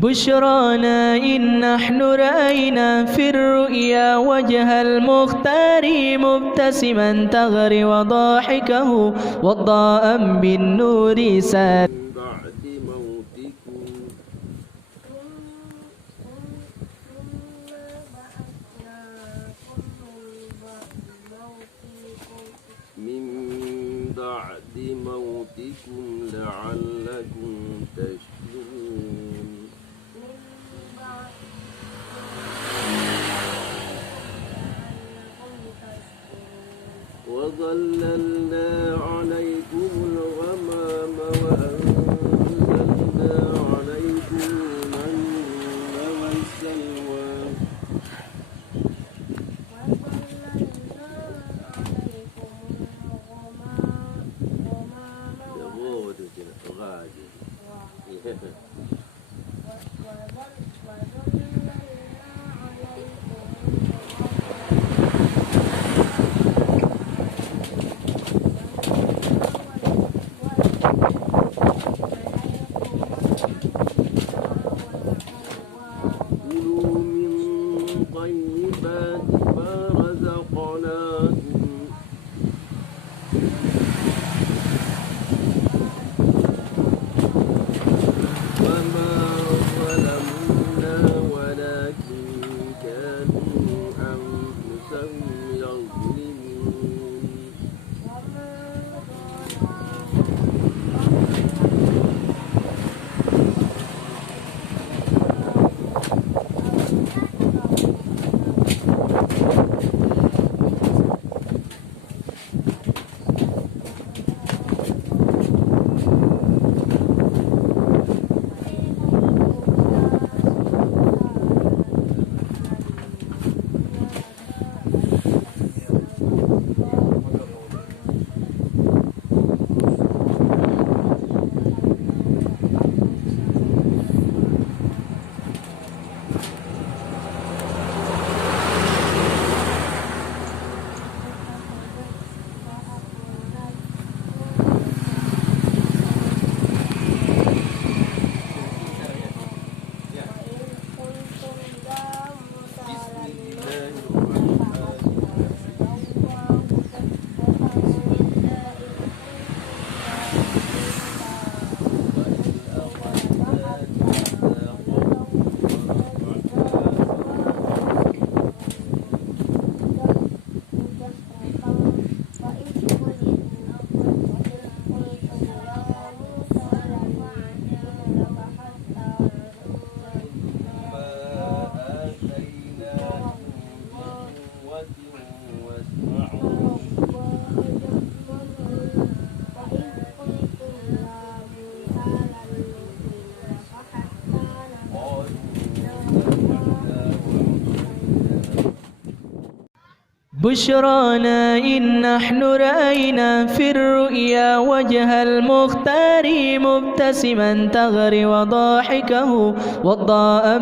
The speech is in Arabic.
بشرانا إن نحن رأينا في الرؤيا وجه المختار مبتسما تغري وضاحكه وضاء بالنور سار من بعد موتكم لعلكم تشكرون. وظللنا عليكم الغمام وأنزلنا عليكم المن والسلوى كلوا من طيبات ما رزقناكم وما ظلمونا ولكن كانوا أنفسهم يظلمون. بشرانا إن نحن رأينا في الرؤيا وجه المختار مبتسما تغري وضاحكه وضاء